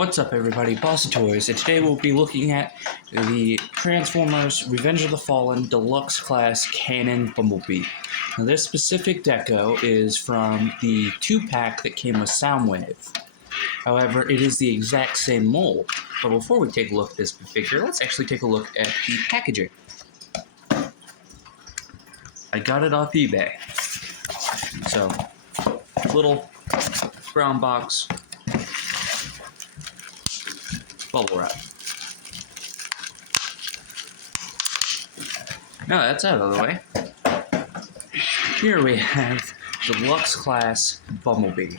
What's up everybody, Boss of Toys, and today we'll be looking at the Transformers Revenge of the Fallen Deluxe Class Cannon Bumblebee. Now this specific deco is from the 2-pack that came with Soundwave. However, it is the exact same mold. But before we take a look at this figure, let's actually take a look at the packaging. I got it off eBay. So, little brown box. Bubble wrap. Now that's out of the way. Here we have Deluxe Class Bumblebee.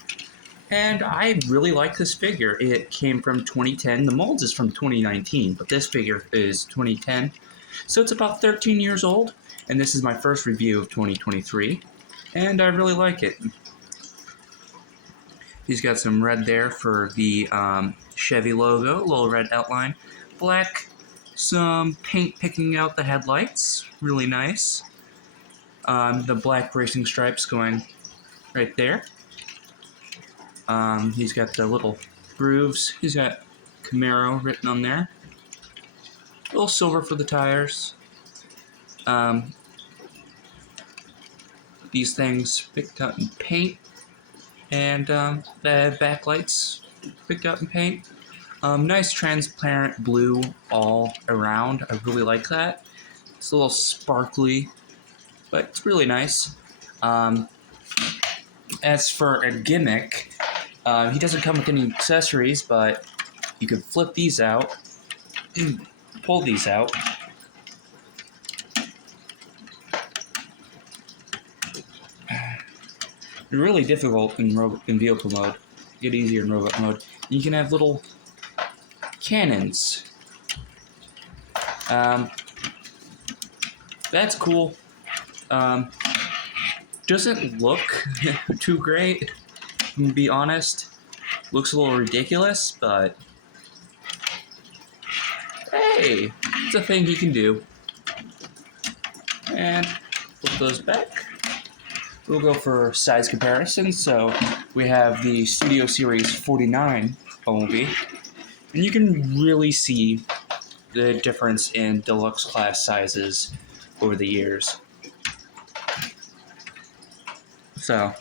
And I really like this figure. It came from 2010. The molds is from 2019, but this figure is 2010. So it's about 13 years old, and this is my first review of 2023. And I really like it. He's got some red there for the Chevy logo, little red outline. Black, some paint picking out the headlights, really nice. The black racing stripes going right there. He's got the little grooves. He's got Camaro written on there. A little silver for the tires. These things picked out in paint. And the backlights picked up in paint. Nice transparent blue all around. I really like that. It's a little sparkly, but it's really nice. As for a gimmick, he doesn't come with any accessories, but you can flip these out, pull these out. Really difficult in vehicle mode. Get easier in robot mode. You can have little cannons. That's cool. Doesn't look too great, to be honest. Looks a little ridiculous, but hey, it's a thing he can do. And flip those back. We'll go for size comparison. So we have the Studio Series 49 Bumblebee, and you can really see the difference in deluxe class sizes over the years. So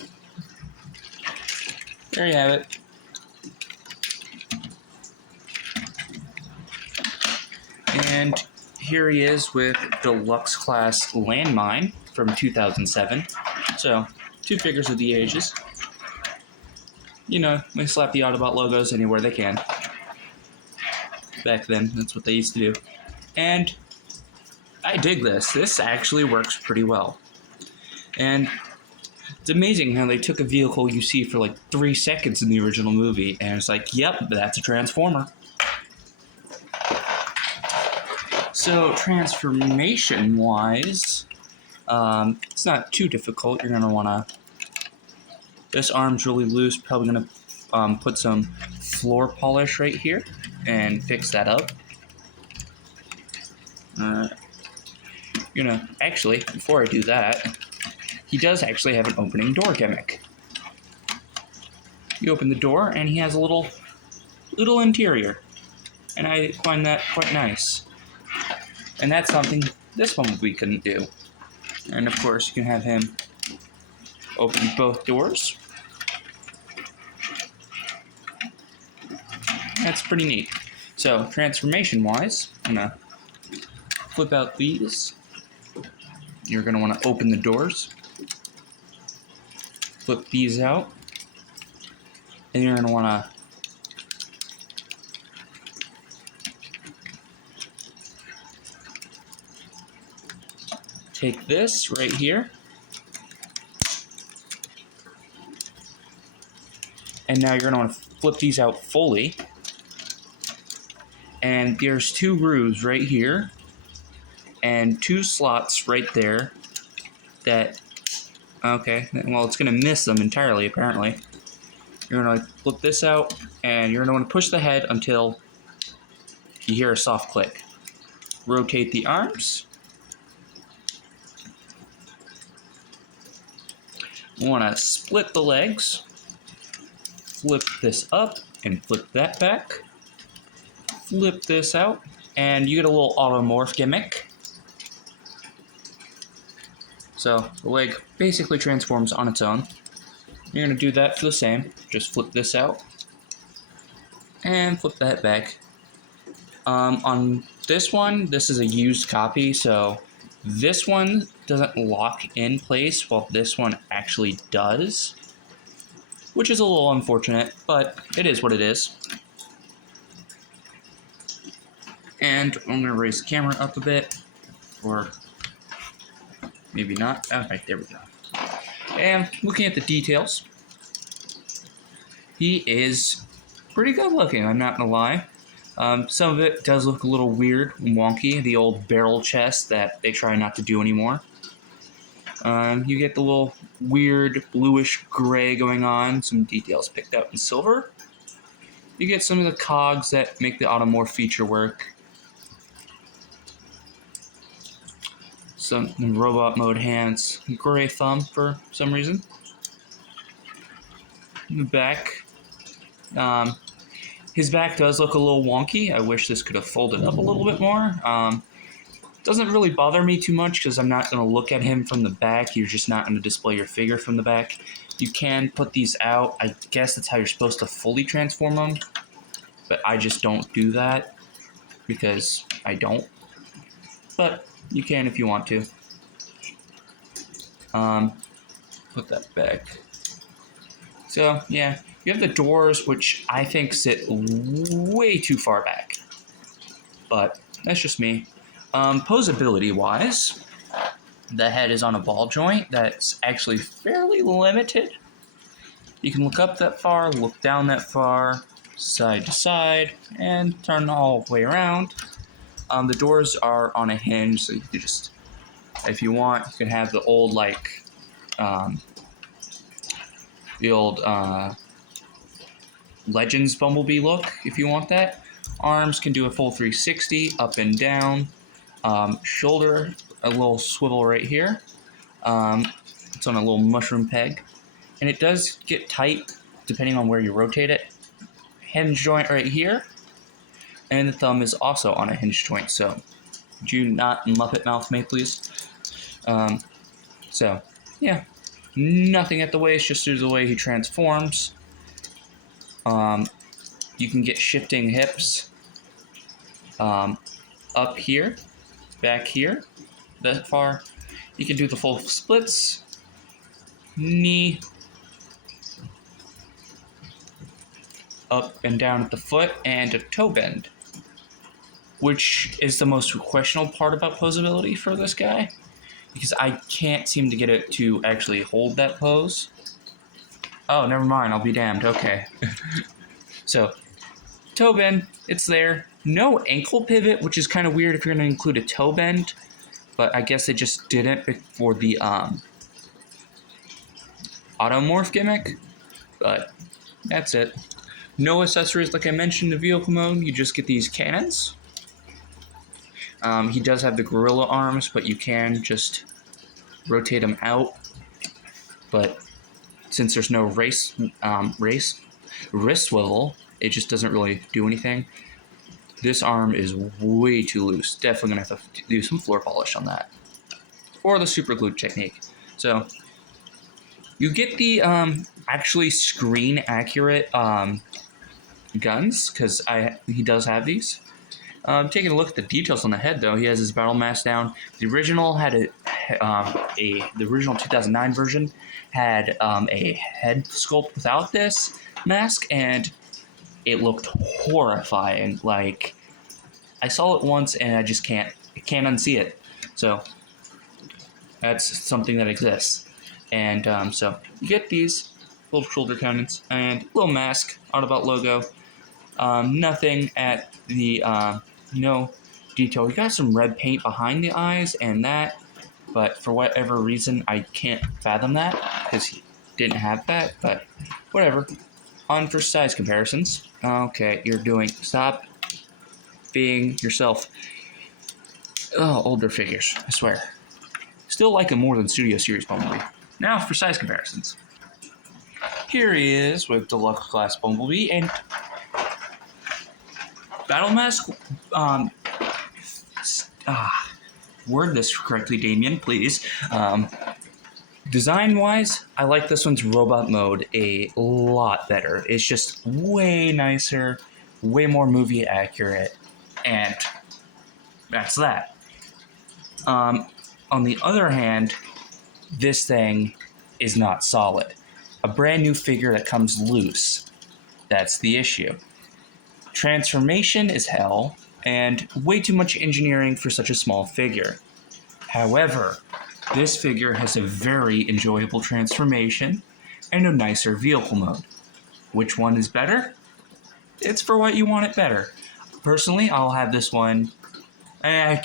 there you have it. And here he is with Deluxe Class Landmine from 2007. So, two figures of the ages. You know, they slap the Autobot logos anywhere they can. Back then, that's what they used to do. And I dig this. This actually works pretty well. And it's amazing how they took a vehicle you see for like 3 seconds in the original movie, and it's like, yep, that's a Transformer. So, transformation-wise, it's not too difficult. You're going to want to... This arm's really loose. Probably going to put some floor polish right here and fix that up. Actually, before I do that, he does actually have an opening door gimmick. You open the door, and he has a little interior. And I find that quite nice. And that's something this Bumblebee couldn't do. And of course, you can have him open both doors. That's pretty neat. So, transformation-wise, I'm going to flip out these. You're going to want to open the doors. Flip these out. And you're going to want to take this right here, and now you're going to want to flip these out fully, and there's 2 grooves right here, and 2 slots right there that, okay, well, it's going to miss them entirely, apparently. You're going to flip this out, and you're going to want to push the head until you hear a soft click. Rotate the arms. We want to split the legs, flip this up, and flip that back. flip this out, and you get a little automorph gimmick. So the leg basically transforms on its own. You're going to do that for the same. Just flip this out, and flip that back. On this one, this is a used copy, so this one doesn't lock in place, while this one actually does, which is a little unfortunate, but it is what it is. And I'm going to raise the camera up a bit, or maybe not. Okay, there we go. And looking at the details, he is pretty good looking, I'm not going to lie. Some of it does look a little weird and wonky, the old barrel chest that they try not to do anymore. You get the little weird bluish gray going on, some details picked out in silver. You get some of the cogs that make the automorph feature work. Some robot mode hands, gray thumb for some reason. In the back, his back does look a little wonky. I wish this could have folded up a little bit more. Doesn't really bother me too much because I'm not going to look at him from the back. You're just not going to display your figure from the back. You can put these out. I guess that's how you're supposed to fully transform them. But I just don't do that because I don't. But you can if you want to. Put that back. So, yeah. You have the doors, which I think sit way too far back. But that's just me. Posability-wise, the head is on a ball joint that's actually fairly limited. You can look up that far, look down that far, side to side, and turn all the way around. The doors are on a hinge, so you can just, if you want, you can have the old, Legends Bumblebee look, if you want that. Arms can do a full 360, up and down. Shoulder, a little swivel right here. It's on a little mushroom peg. And it does get tight depending on where you rotate it. Hinge joint right here. And the thumb is also on a hinge joint, so do not Muppet mouth me, please. So, yeah. Nothing at the waist, just due to the way he transforms. You can get shifting hips up here, back here, that far. You can do the full splits, knee, up and down at the foot, and a toe bend, which is the most questionable part about posability for this guy, because I can't seem to get it to actually hold that pose. Oh, never mind, I'll be damned, okay. So, toe bend, it's there. No ankle pivot, which is kind of weird if you're going to include a toe bend, but I guess they just didn't for the automorph gimmick, but that's it. No accessories, like I mentioned, in the vehicle mode. You just get these cannons. He does have the gorilla arms, but you can just rotate them out. But since there's no wrist swivel, it just doesn't really do anything. This arm is way too loose. Definitely gonna have to do some floor polish on that, or the super glue technique. So you get the actually screen accurate guns, because he does have these. Taking a look at the details on the head, though, he has his battle mask down. The original had the original 2009 version had a head sculpt without this mask, and it looked horrifying. Like, I saw it once and I just can't unsee it. So that's something that exists. And so you get these little shoulder cannons and little mask, Autobot logo. Nothing at the no detail. We got some red paint behind the eyes and that, but for whatever reason I can't fathom that because he didn't have that. But whatever. On for size comparisons. Okay, stop being yourself. Oh, older figures, I swear. Still like him more than Studio Series Bumblebee. Now for size comparisons. Here he is with Deluxe Class Bumblebee, and Battle Mask, word this correctly, Damien, please. Design-wise, I like this one's robot mode a lot better. It's just way nicer, way more movie accurate, and that's that. On the other hand, this thing is not solid. A brand new figure that comes loose. That's the issue. Transformation is hell, and way too much engineering for such a small figure. However, this figure has a very enjoyable transformation and a nicer vehicle mode. Which one is better? It's for what you want it better. Personally, I'll have this one. I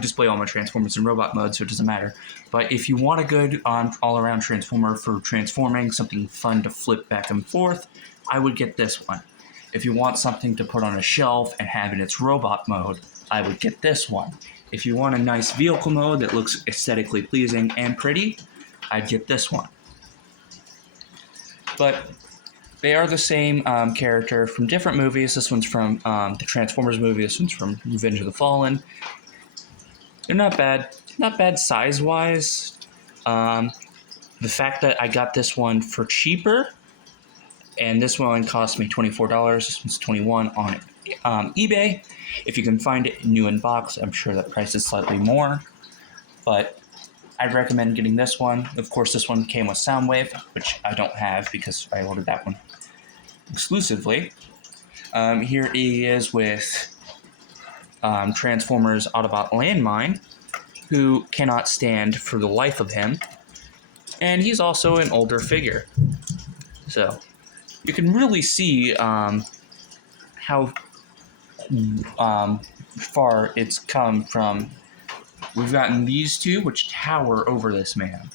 display all my Transformers in robot mode, so it doesn't matter. But if you want a good all-around Transformer for transforming, something fun to flip back and forth, I would get this one. If you want something to put on a shelf and have in its robot mode, I would get this one. If you want a nice vehicle mode that looks aesthetically pleasing and pretty, I'd get this one. But they are the same character from different movies. This one's from the Transformers movie. This one's from Revenge of the Fallen. They're not bad. Not bad size-wise. The fact that I got this one for cheaper, and this one cost me $24. This one's $21 on eBay. If you can find it new in box, I'm sure that price is slightly more. But I'd recommend getting this one. Of course, this one came with Soundwave, which I don't have because I ordered that one exclusively. Here he is with Transformers Autobot Landmine, who cannot stand for the life of him. And he's also an older figure. So you can really see how far it's come from. We've gotten these two, which tower over this man.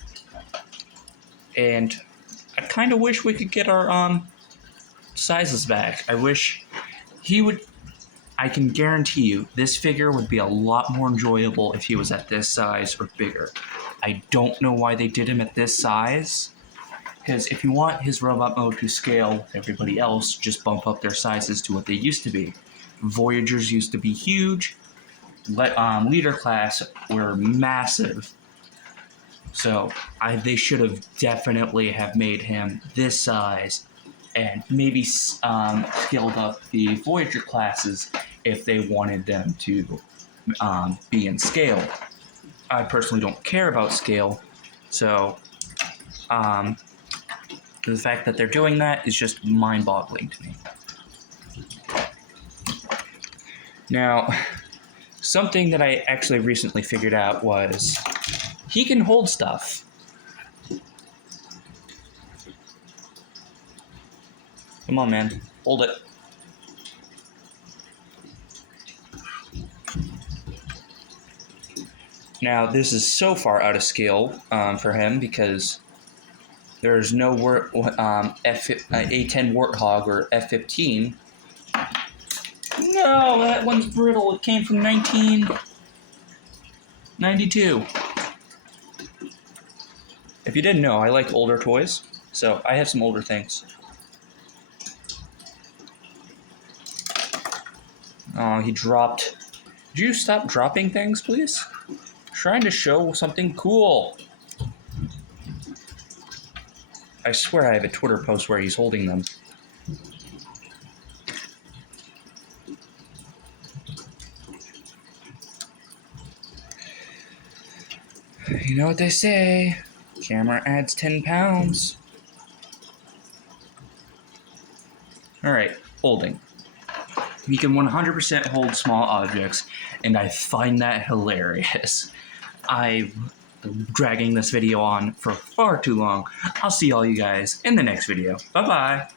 And I kind of wish we could get our sizes back. I wish he would. I can guarantee you this figure would be a lot more enjoyable if he was at this size or bigger. I don't know why they did him at this size. Because if you want his robot mode to scale with everybody else, just bump up their sizes to what they used to be. Voyagers used to be huge. Leader class were massive. So they should have definitely have made him this size and maybe scaled up the Voyager classes if they wanted them to be in scale. I personally don't care about scale, so the fact that they're doing that is just mind-boggling to me. Now, something that I actually recently figured out was he can hold stuff. Come on, man. Hold it. Now, this is so far out of scale for him because there's no A10 Warthog or F-15. No, that one's brittle. It came from 1992. If you didn't know, I like older toys, so I have some older things. Oh, he dropped. Could you stop dropping things, please? I'm trying to show something cool. I swear I have a Twitter post where he's holding them. You know what they say, camera adds 10 pounds. Alright, holding. He can 100% hold small objects, and I find that hilarious. I'm dragging this video on for far too long. I'll see all you guys in the next video. Bye-bye.